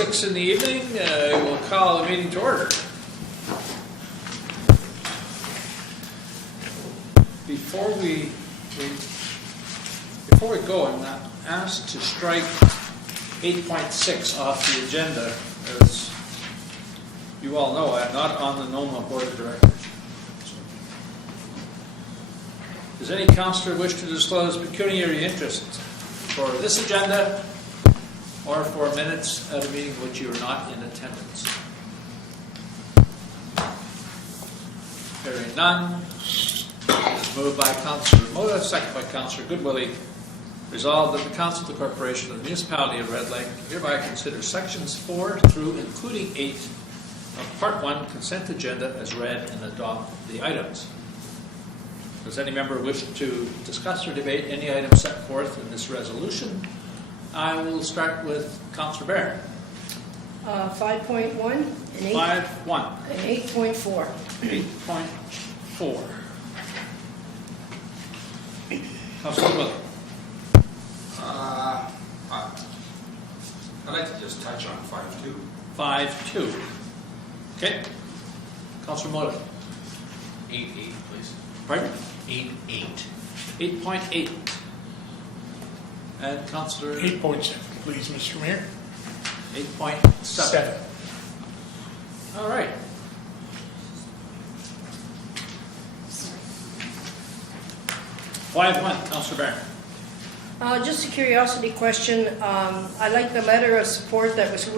6 in the evening. We'll call the meeting to order. Before we go, I'm not asked to strike 8.6 off the agenda. As you all know, I'm not on the NOMA Board of Directors. Does any councillor wish to disclose pecuniary interest for this agenda or for minutes at a meeting in which you are not in attendance? Hearing none. It's moved by Councillor Mota, second by Councillor Goodwillie. Resolved that the Council of the Corporation of the Municipality of Red Lake hereby considers sections 4 through including 8 of Part 1 consent agenda as read and adopt the items. Does any member wish to discuss or debate any item set forth in this resolution? I will start with Councillor Barron. 5.1 and 5.1 and 8.4. 8.4. Councillor Goodwillie. I'd like to just touch on 5.2. 5.2. Okay. Councillor Mota. 8.8, please. Pardon? 8.8. 8.8. And Councillor 8.7, please, Mr. Mayor. 8.7. All right. Five one, Councillor Barron. Just a curiosity question. I like the letter of support that was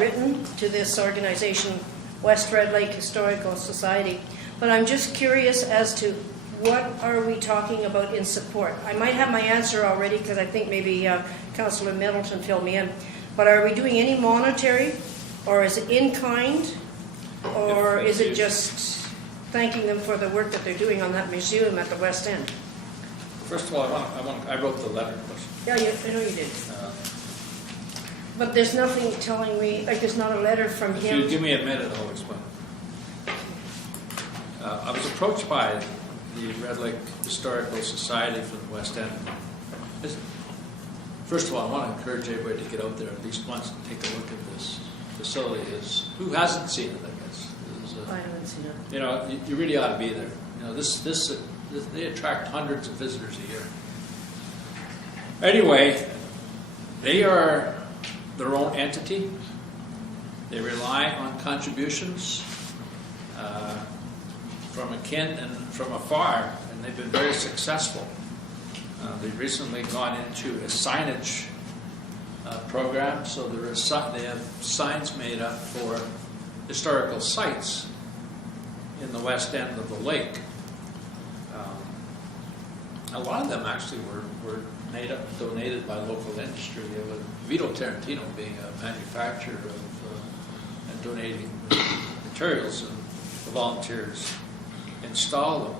written to this organization, West Red Lake Historical Society. But I'm just curious as to what are we talking about in support? I might have my answer already because I think maybe Councillor Middleton filled me in. But are we doing any monetary, or is it in kind, or is it just thanking them for the work that they're doing on that museum at the West End? First of all, I wrote the letter. Yeah, I know you did. But there's nothing telling me, like there's not a letter from If him. you give me a minute, I'll explain. I was approached by the Red Lake Historical Society from the West End. First of all, I want to encourage everybody to get out there at least once and take a look at this facility. Who hasn't seen it, I guess? I haven't seen it. You know, you really ought to be there. You know, they attract hundreds of visitors a year. Anyway, they are their own entity. They rely on contributions from akin and from afar, and they've been very successful. They've recently gone into a signage program, so they have signs made up for historical sites in the west end of the lake. A lot of them actually were made up and donated by local industry. Vito Tarantino being a manufacturer and donating materials, and the volunteers install them.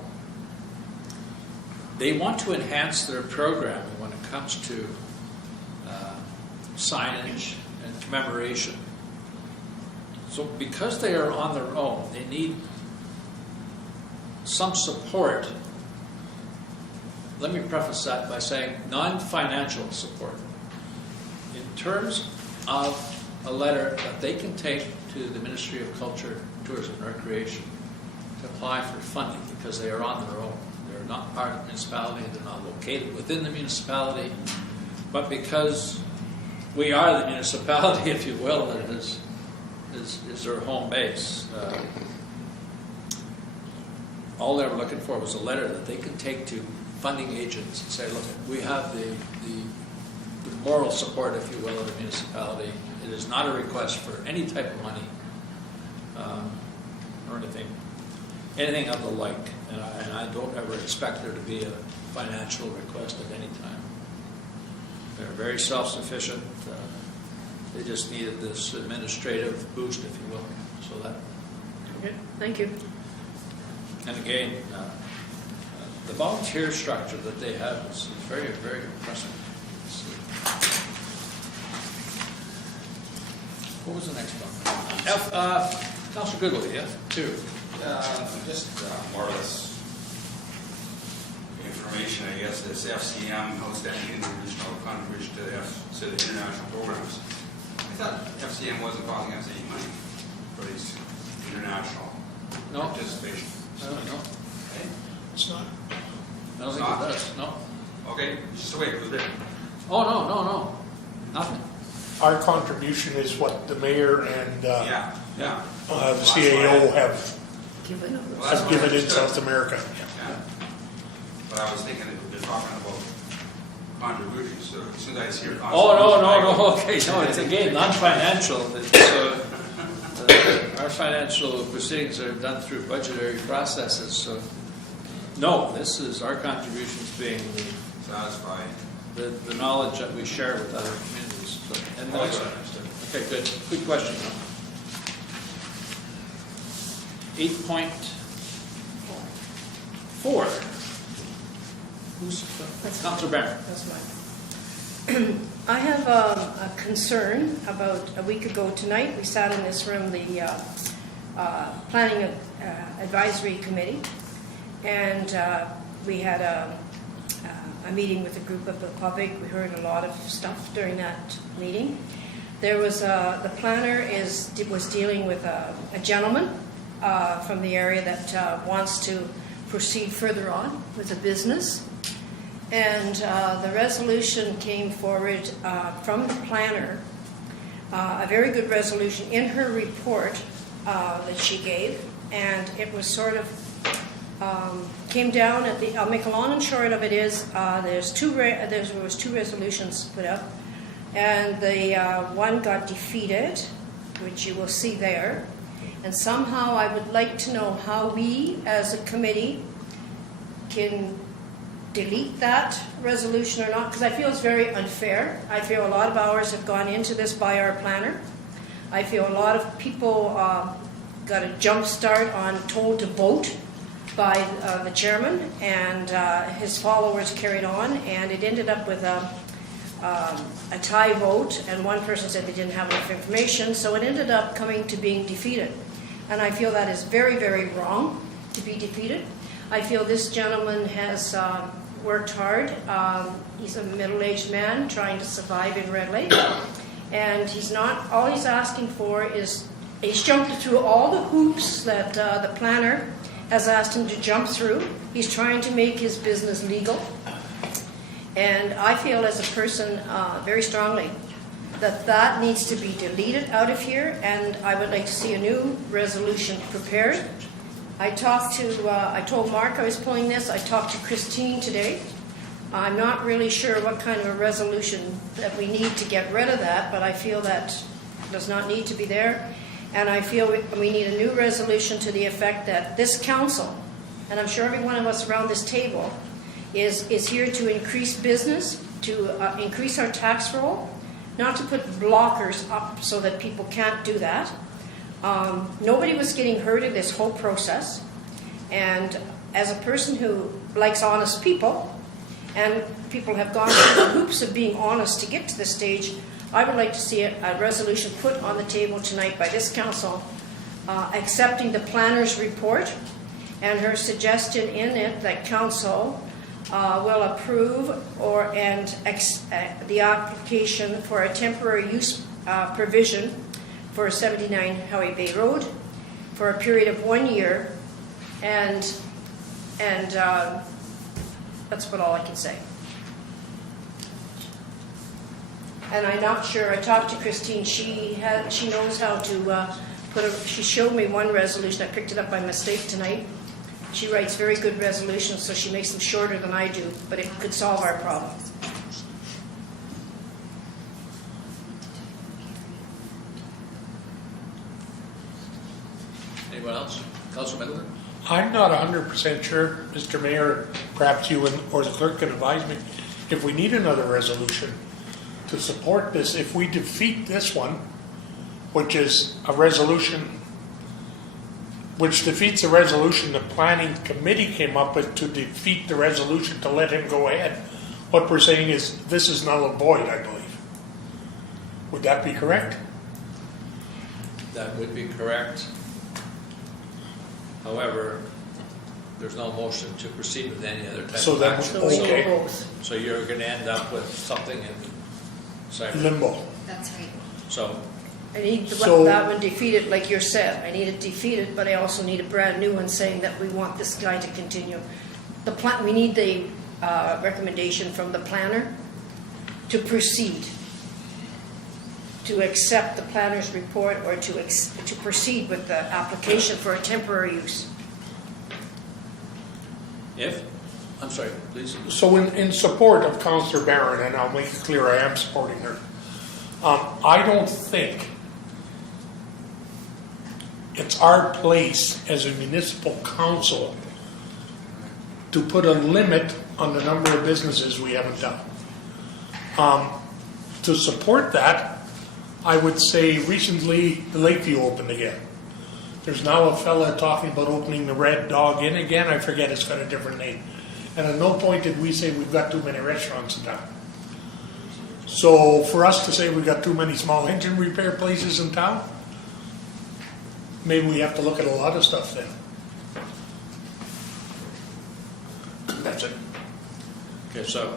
They want to enhance their programming when it comes to signage and commemoration. So because they are on their own, they need some support. Let me preface that by saying non-financial support. In terms of a letter that they can take to the Ministry of Culture, Tourism and Recreation to apply for funding, because they are on their own. They're not part of the municipality, they're not located within the municipality, but because we are the municipality, if you will, that is their home base. All they were looking for was a letter that they can take to funding agents and say, look, we have the moral support, if you will, of the municipality. It is not a request for any type of money or anything of the like. And I don't ever expect there to be a financial request at any time. They're very self-sufficient. They just needed this administrative boost, if you will. So that. Okay, thank you. And again, the volunteer structure that they have is very, very impressive. What was the next one? Councillor Goodwillie, yeah? 2. Just more or less information, I guess. This FCM, Outstanding International Contribution to the international programs. thought FCM wasn't costing us any money for these international No, participation. I don't know. Okay? It's not. I don't think it does, no. Okay, just the way it was written. Oh, no, nothing. Our contribution is what the mayor and Yeah. Yeah. the Well, that's CAO why Given Well, that's have what I given in understood. South America. Yeah. But I was thinking that they're talking about contributions, so as soon as I see your Oh, contribution. no, okay, no, it's again, non-financial. Our financial proceedings are done through budgetary processes, so, no, this is our contributions being Satisfied. the knowledge that we share with other communities. So, and the next one. Okay, good question. 8.4. Who's, Councilor Barron? That's mine. I have a concern. About a week ago tonight, we sat in this room, the Planning Advisory Committee, and we had a meeting with a group of the public. We heard a lot of stuff during that meeting. There was the planner was dealing with a gentleman from the area that wants to proceed further on with a business. And the resolution came forward from the planner, a very good resolution in her report that she gave, and it was sort of came down at the. I'll make a long and short of it is there was two resolutions put up, and the one got defeated, which you will see there, and somehow I would like to know how we as a committee can delete that resolution or not, because I feel it's very unfair. I feel a lot of hours have gone into this by our planner. I feel a lot of people got a jump start on told to vote by the chairman, and his followers carried on, and it ended up with a tie vote, and one person said they didn't have enough information, so it ended up coming to being defeated. And I feel that is very, very wrong to be defeated. I feel this gentleman has worked hard. He's a middle-aged man trying to survive in Red Lake. And he's not, all he's asking for is, he's jumped through all the hoops that the planner has asked him to jump through. He's trying to make his business legal. And I feel as a person very strongly that needs to be deleted out of here, and I would like to see a new resolution prepared. I told Mark I was pulling this. I talked to Christine today. I'm not really sure what kind of a resolution that we need to get rid of that, but I feel that does not need to be there. And I feel we need a new resolution to the effect that this council, and I'm sure every one of us around this table, is here to increase business, to increase our tax roll, not to put blockers up so that people can't do that. Nobody was getting hurt in this whole process, and as a person who likes honest people, and people have gone through the hoops of being honest to get to this stage, I would like to see a resolution put on the table tonight by this council accepting the planner's report and her suggestion in it that council will approve the application for a temporary use provision for 79 Howie Bay Road for a period of 1 year, and that's about all I can say. And I'm not sure. I talked to Christine. She knows how to she showed me one resolution. I picked it up by mistake tonight. She writes very good resolutions, so she makes them shorter than I do, but it could solve our problem. Anyone else? Councilor Middleton? I'm not 100% sure, Mr. Mayor, perhaps you or the clerk can advise me, if we need another resolution to support this. If we defeat this one, which is a resolution, which defeats the resolution the planning committee came up with to defeat the resolution to let him go ahead, what we're saying is this is null and void, I believe. Would that be correct? That would be correct. However, there's no motion to proceed with any other type So of then- action. So we Okay. do both. So you're going to end up with something in cyber. Limbo. That's right. So, I need So- that one defeated, like you said. I need it defeated, but I also need a brand new one saying that we want this guy to continue. We need the recommendation from the planner to proceed, to accept the planner's report or to proceed with the application for a temporary use. I'm sorry, please. So in support of Councillor Barron, and I'll make it clear I am supporting her, I don't think it's our place as a municipal council to put a limit on the number of businesses we haven't done. To support that, I would say recently the Lakeview opened again. There's now a fella talking about opening the Red Dog Inn again. I forget, it's got a different name. And at no point did we say we've got too many restaurants in town. So for us to say we've got too many small engine repair places in town, maybe we have to look at a lot of stuff then. That's it. Okay, so,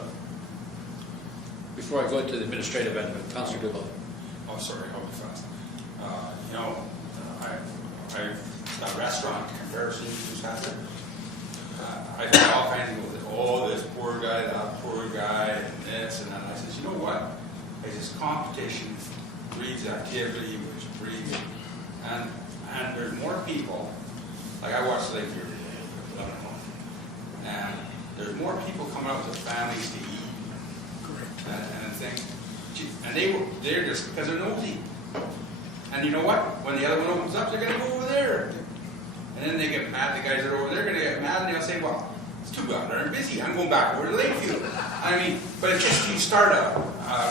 before I go into the administrative end of it, Councillor Duval. Oh, sorry, I'll be fast. You know, that restaurant comparison you just had there, I got all kinds of with oh, this poor guy, that poor guy, and this and that. I said, you know what? I says competition breeds activity, which breeds, and there's more people. Like I watched Lakeview every day with 11 o'clock, and there's more people coming out with their families to eat. Correct. And think, gee, and they're just because they're nosy. And you know what? When the other one opens up, they're going to go over there. And then they get mad. The guys that are over there are going to get mad, and they'll say, "Well, it's too bad they're busy. I'm going back over to Lakeview." I mean, but it's just you start a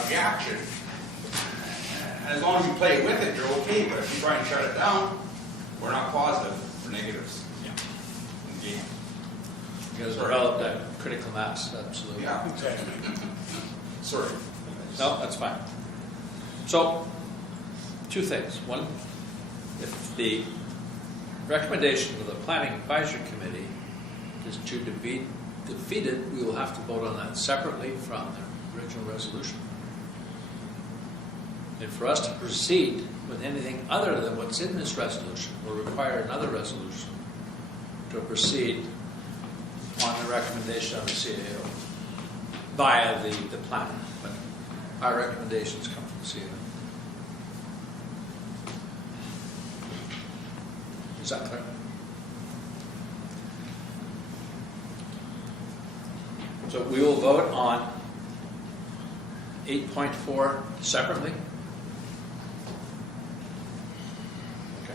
reaction. As long as you play with it, you're okay. But if you try and shut it down, we're not positive. We're negatives. Yeah. Okay. You guys developed that critical mass, absolutely. Yeah. Exactly. Sorry. No, that's fine. So, two things. One, if the recommendation of the Planning Advisory Committee is to be defeated, we will have to vote on that separately from the original resolution. And for us to proceed with anything other than what's in this resolution will require another resolution to proceed on the recommendation of the CAO via the planner. But our recommendations come from the CAO. Is that clear? So we will vote on 8.4 separately. Okay.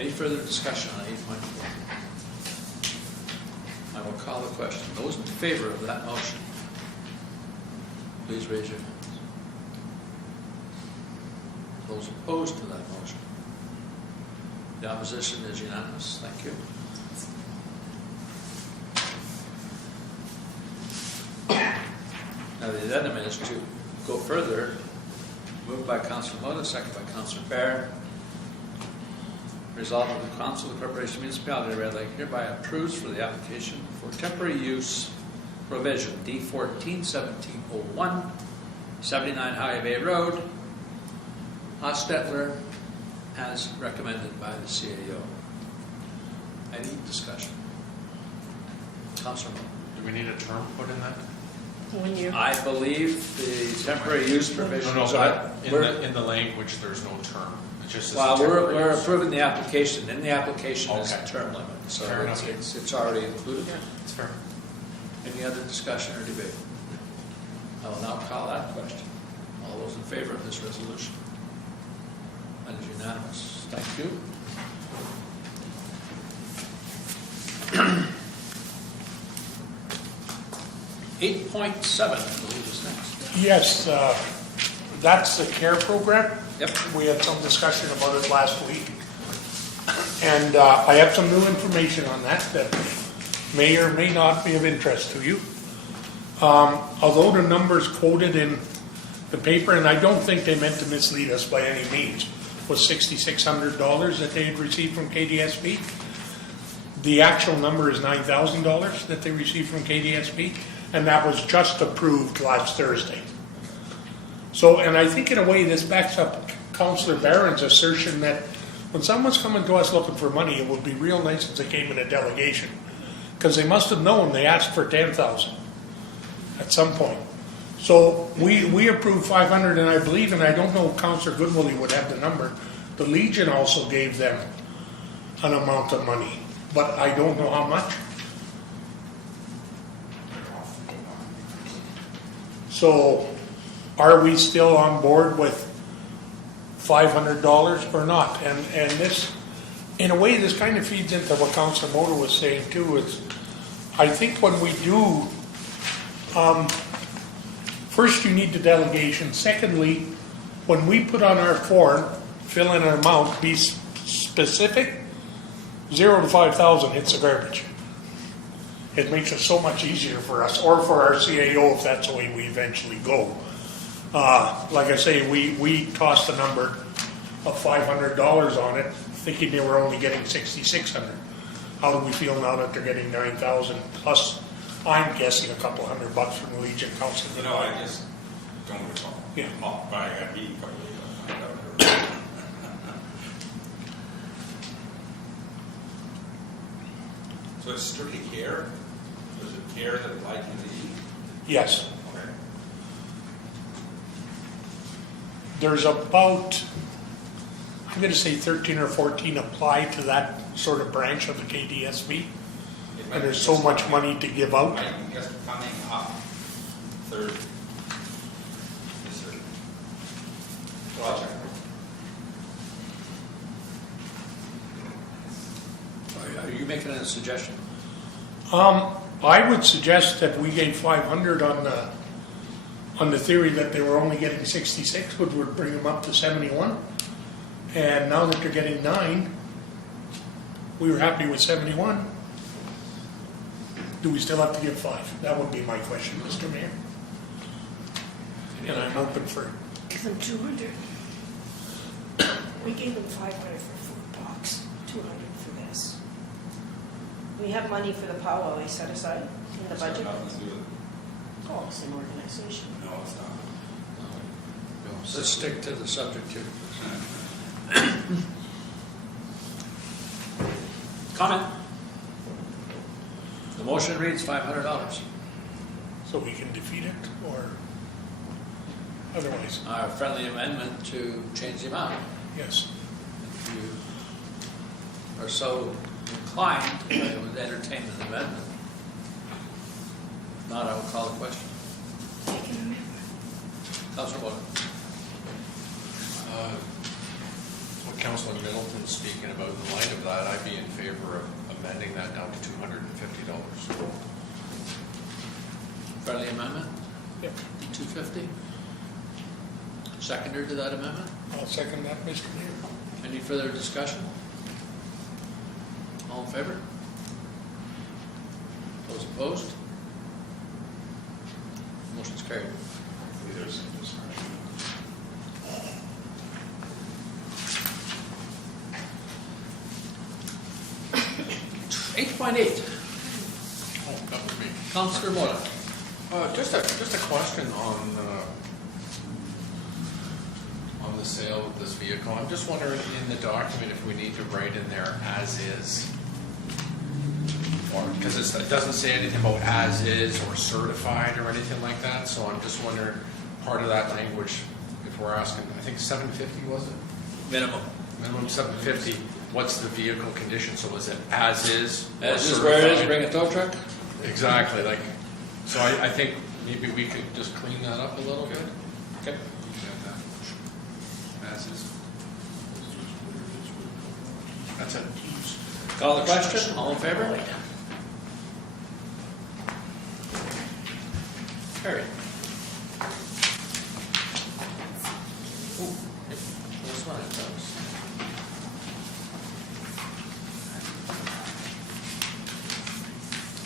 Any further discussion on 8.4? I will call the question. Those in favor of that motion, please raise your hands. Those opposed to that motion? The opposition is unanimous. Thank you. Now the addendum is to go further. Moved by Councillor Mota, second by Councillor Barron. Resolved that the Council of the Corporation Municipality of Red Lake hereby approves for the application for temporary use provision D14-1701, 79 High Bay Road, Hostetler, as recommended by the CAO. Any discussion? Councillor Mota. Do we need a term put in that? When you, I believe the temporary use provisions No, are. but in the language, there's no term. It just says Well, temporary we're use. approving the application. In the application is a Okay. term limit, so Fair enough. it's already included. It's fair. Any other discussion or debate? I will now call that question. All those in favor of this resolution? That is unanimous. Thank you. Eight point seven, I believe, is next. Yes, that's the CARE program. Yep. We had some discussion about it last week. And I have some new information on that may or may not be of interest to you. Although the numbers quoted in the paper, and I don't think they meant to mislead us by any means, was $6,600 that they had received from KDSP. The actual number is $9,000 that they received from KDSP, and that was just approved last Thursday. So, and I think in a way this backs up Councillor Barron's assertion that when someone's coming to us looking for money, it would be real nice if they came in a delegation. Because they must have known they asked for 10,000 at some point. So we approved 500, and I believe, and I don't know if Councillor Goodwillie would have the number, the Legion also gave them an amount of money, but I don't know how much. So are we still on board with $500 or not? And this, in a way, this kind of feeds into what Councillor Motor was saying too, is I think when we do, first you need the delegation. Secondly, when we put on our form, fill in an amount, be specific, 0 to 5,000 hits the garbage. It makes it so much easier for us, or for our CAO if that's the way we eventually go. Like I say, we tossed a number of $500 on it, thinking they were only getting 6,600. How do we feel now that they're getting 9,000 plus? I'm guessing a couple $100 from the Legion Council. You know, I just don't recall. Yeah. But I got beat a couple of years. I know. So it's strictly care? Was it care that like in the Yes, Okay. there's about, I'm going to say 13 or 14 apply to that sort of branch of the KDSB, and there's so much money to give out. Might be just coming up third. Yes, sir. So I'll check. Are you making a suggestion? I would suggest that we gave 500 on the theory that they were only getting 66, which would bring them up to 71. And now that they're getting 9, we were happy with 71. Do we still have to give 5? That would be my question, Mr. Mayor. And I'm open for, Give them 200. We gave them 500 for food box, 200 for this. We have money for the powwow we set aside in the It's got budget. nothing to do with it. Oh, it's an organization. No, it's not. Let's stick to the subject here. Comment? The motion reads $500. so we can defeat it, or otherwise, Our friendly amendment to change the amount. yes. If you are so inclined, I would entertain an amendment. If not, I will call the question. Councilor Moore. What Councilor Middleton's speaking about, in light of that, I'd be in favor of amending that down to $250. Friendly amendment, Yep. 250. Seconder to that amendment. I'll second that, Mr. Mayor. Any further discussion? All in favor? Those opposed? Motion's carried. There's some discussion. 8.8, Oh, that was me. Councilor Moore. Just a question on the sale of this vehicle. I'm just wondering in the document if we need to write in there as is. Or, because it doesn't say anything about as is or certified or anything like that, so I'm just wondering, part of that language, if we're asking, I think 750 was it? Minimum. Minimum 750, what's the vehicle condition? So is it as is? or As is where it is, certified? bring a tow truck? Exactly, like, so I think maybe we could just clean that up a little bit. Okay. As is. That's it. Call the question, all in favor? Carried. Ooh, this one it does.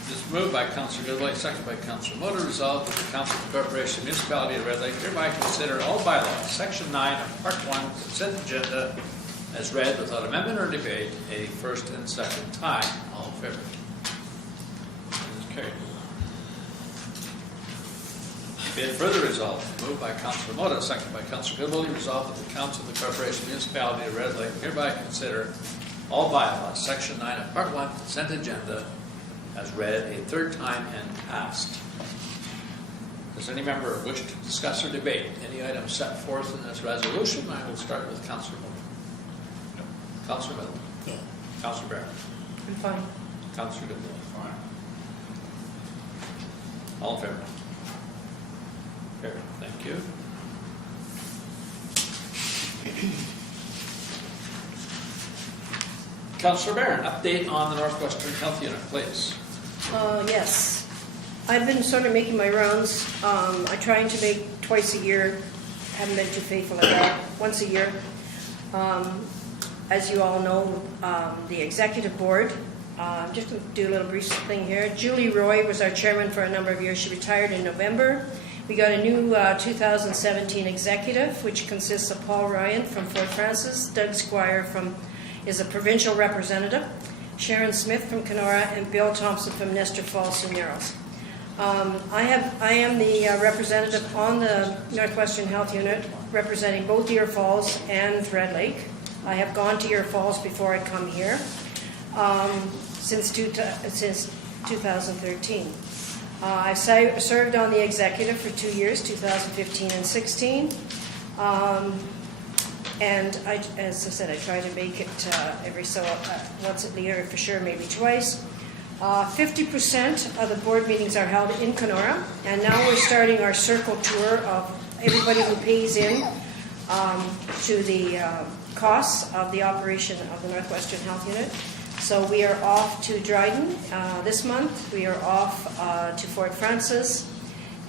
This is moved by Councilor Goodwillie, seconded by Councilor Motor, resolved that the Council of the Corporation Municipality of Red Lake hereby consider all bylaws, Section 9 of Part 1, consent agenda, as read without amendment or debate, a first and second time. All in favor? It is carried. Be it further resolved, moved by Councillor Mota, seconded by Councillor Goodwillie, resolved that the Council of the Corporation Municipality of Red Lake hereby consider all bylaws, Section 9 of Part 1, consent agenda, as read a third time and passed. Does any member wish to discuss or debate any item set forth in this resolution? I will start with Councillor Mota. Councillor Middleton. No. Councillor Barron. I'm fine. Councillor Goodwillie. Fine. All in favor? Carried. Thank you. Councillor Barron, update on the Northwestern Health Unit, please. Yes. I've been sort of making my rounds. I'm trying to make twice a year. Haven't been too faithful at that. Once a year. As you all know, the executive board, just to do a little brief thing here. Julie Roy was our chairman for a number of years. She retired in November. We got a new 2017 executive, which consists of Paul Ryan from Fort Francis, Doug Squire is a provincial representative, Sharon Smith from Kenora, and Bill Thompson from Nestor Falls, Sioux Narrows. I am the representative on the Northwestern Health Unit, representing both Deer Falls and Red Lake. I have gone to Deer Falls before I come here, since 2013. I served on the executive for 2 years, 2015 and 16. And as I said, I try to make it every once a year for sure, maybe twice. 50% of the board meetings are held in Kenora, and now we're starting our circle tour of everybody who pays in to the costs of the operation of the Northwestern Health Unit. So we are off to Dryden this month. We are off to Fort Francis.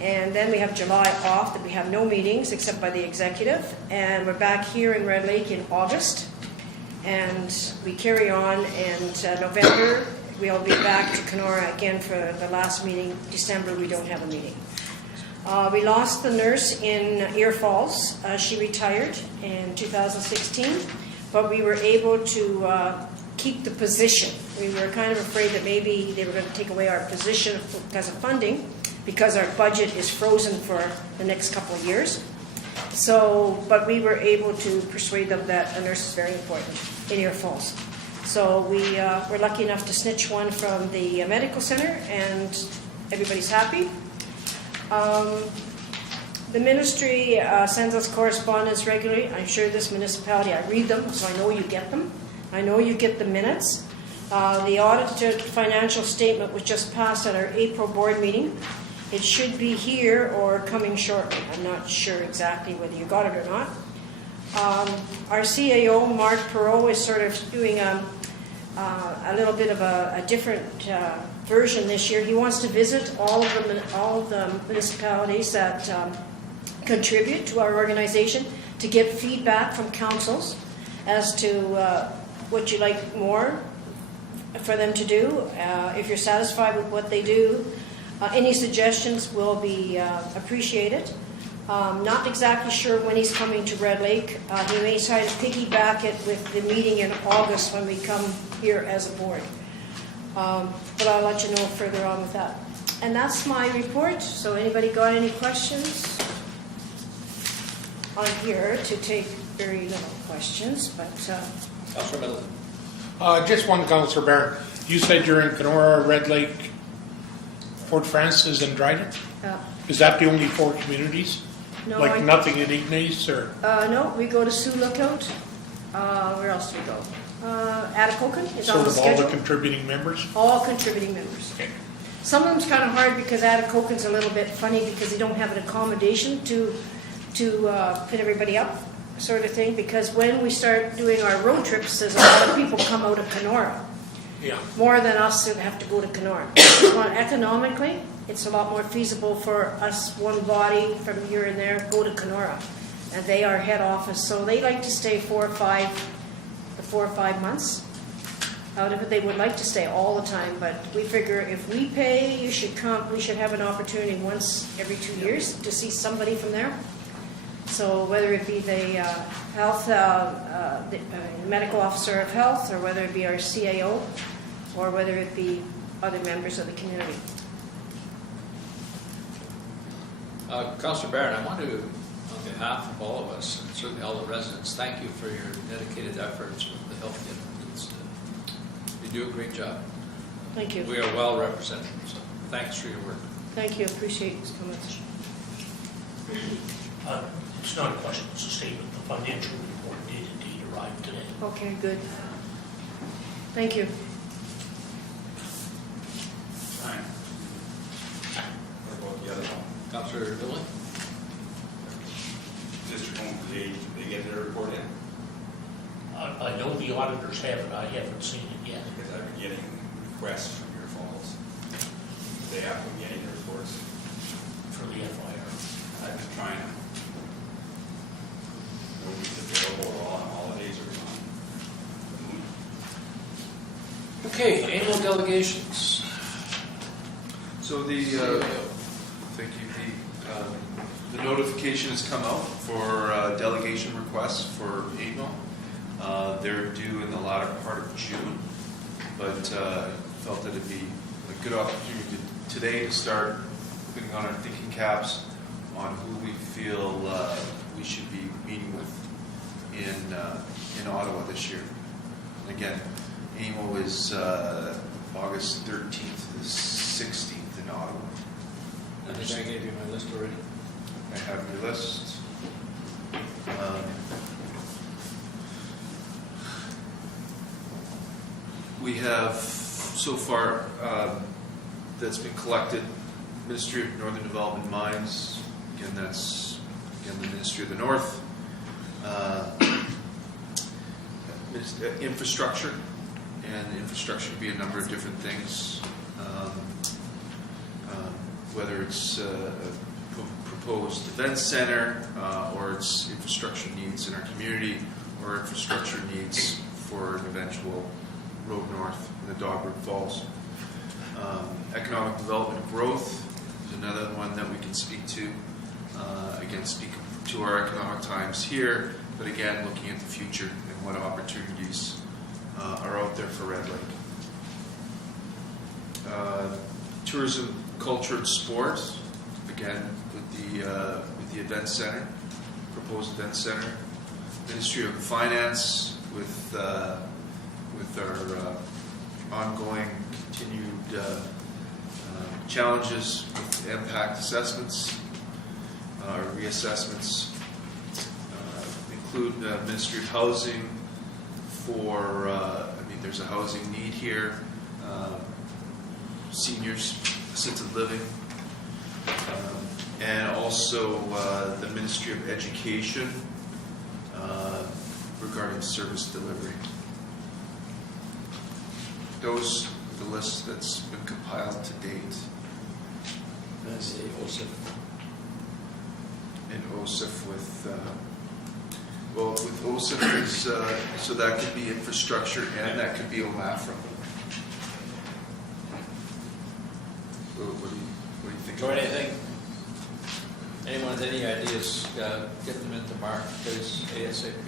And then we have July off, that we have no meetings except by the executive. And we're back here in Red Lake in August. And we carry on, and November we'll be back to Kenora again for the last meeting. December we don't have a meeting. We lost the nurse in Deer Falls. She retired in 2016, but we were able to keep the position. We were kind of afraid that maybe they were going to take away our position because of funding, because our budget is frozen for the next couple of years. So, but we were able to persuade them that a nurse is very important in Deer Falls. So we were lucky enough to snitch one from the medical center, and everybody's happy. The ministry sends us correspondence regularly. I'm sure this municipality, I read them, so I know you get them. I know you get the minutes. The audited financial statement was just passed at our April board meeting. It should be here or coming shortly. I'm not sure exactly whether you got it or not. Our CAO, Mark Perot, is sort of doing a little bit of a different version this year. He wants to visit all of the municipalities that contribute to our organization to get feedback from councils as to what you like more for them to do. If you're satisfied with what they do, any suggestions will be appreciated. Not exactly sure when he's coming to Red Lake. He may try to piggyback it with the meeting in August when we come here as a board. But I'll let you know further on with that. And that's my report. So anybody got any questions? I'm here to take very little questions, but... Councillor Middleton. Just one, Councillor Barron. You said you're in Kenora, Red Lake, Fort Francis, and Dryden? Is that the only 4 communities? No, like nothing in Ignace or? No, we go to Sioux Lookout. Where else do we go? Atacocan is on Sort the of all schedule. the contributing members? All contributing members. Okay. Some of them's kind of hard because Atacocan's a little bit funny because they don't have an accommodation to put everybody up, sort of thing. Because when we start doing our road trips, there's a lot of people come out of Kenora. Yeah. More than us that have to go to Kenora. Economically, it's a lot more feasible for us, one body from here and there, go to Kenora. And they are head office, so they like to stay 4 or 5 months out of it. They would like to stay all the time, but we figure if we pay, you should come. We should have an opportunity once every 2 years to see somebody from there. So whether it be the health, the medical officer of health, or whether it be our CAO, or whether it be other members of the community. Councillor Barron, I want to, on behalf of all of us, and certainly all the residents, thank you for your dedicated efforts with the health unit. You do a great job. Thank you. We are well represented, so thanks for your work. Thank you, appreciate these comments. It's not a question, it's a statement. The financial report did indeed arrive today. Okay, good. Thank you. Fine. What about the other one? Councillor Dillon? District Home, they get their report in? I know the auditors have it, I haven't seen it yet. Because I've been getting requests from your falls. They have been getting the reports. For the FIR. I've been trying to. Nobody's available or on holidays or something. Okay, annual delegations. So thank you. The notification has come out for delegation requests for AMO. They're due in the latter part of June, but felt that it'd be a good opportunity today to start putting on our thinking caps on who we feel we should be meeting with in Ottawa this year. And again, AMO is August 13th to the 16th in Ottawa. I think I gave you my list already. I have your list. We have so far that's been collected, Ministry of Northern Development Mines, again that's the Ministry of the North, infrastructure, and infrastructure could be a number of different things, whether it's a proposed event center, or it's infrastructure needs in our community, or infrastructure needs for an eventual road north in the Dogwood Falls. Economic development growth is another one that we can speak to. Again, speak to our economic times here, but again, looking at the future and what opportunities are out there for Red Lake. Tourism, culture, and sports, again, with the event center, proposed event center. Ministry of Finance with our ongoing continued challenges with impact assessments, reassessments, include the Ministry of Housing for, there's a housing need here, seniors, assisted living, and also the Ministry of Education regarding service delivery. Those are the list that's been compiled to date. That's the OSIP. And OSIF with OSIF is, so that could be infrastructure and that could be OMAFRA. So what do you think? Join anything? Anyone with any ideas, get them into Mark, please, ASAP.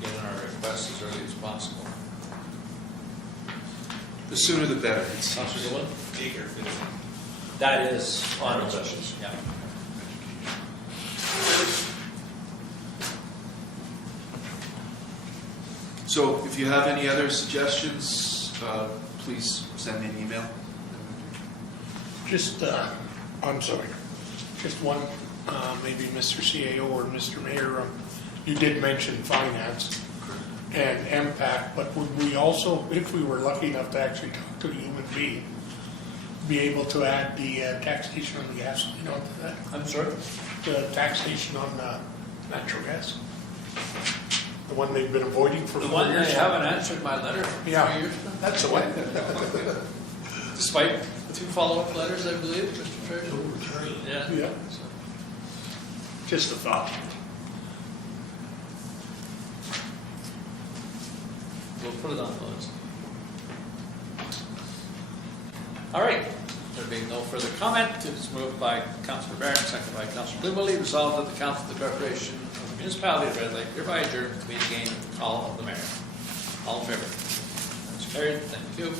Get in our requests as early as possible. The sooner the better. Councillor Dillon? Baker, That is on the list. Yeah. So if you have any other suggestions, please send me an email. Just, I'm sorry, just one, maybe Mr. CAO or Mr. Mayor, you did mention finance and impact, but would we also, if we were lucky enough to actually talk to a human being, be able to add the taxation on the gasoline onto that? I'm sorry? The taxation on natural gas? The one they've been avoiding for The 4 one years? they haven't answered my letter for Yeah. 3 years now. That's the one. Despite 2 follow-up letters, I believe, Mr. Chair. Yeah. Yeah. Just a thought. We'll put it on the list. All right. There being no further comment, it's moved by Councillor Barron, seconded by Councillor Clearwilly. Resolved that the Council of the Corporation of the Municipality of Red Lake hereby adjourn to meet again at the call of the Mayor. All in favor? That's carried. Thank you.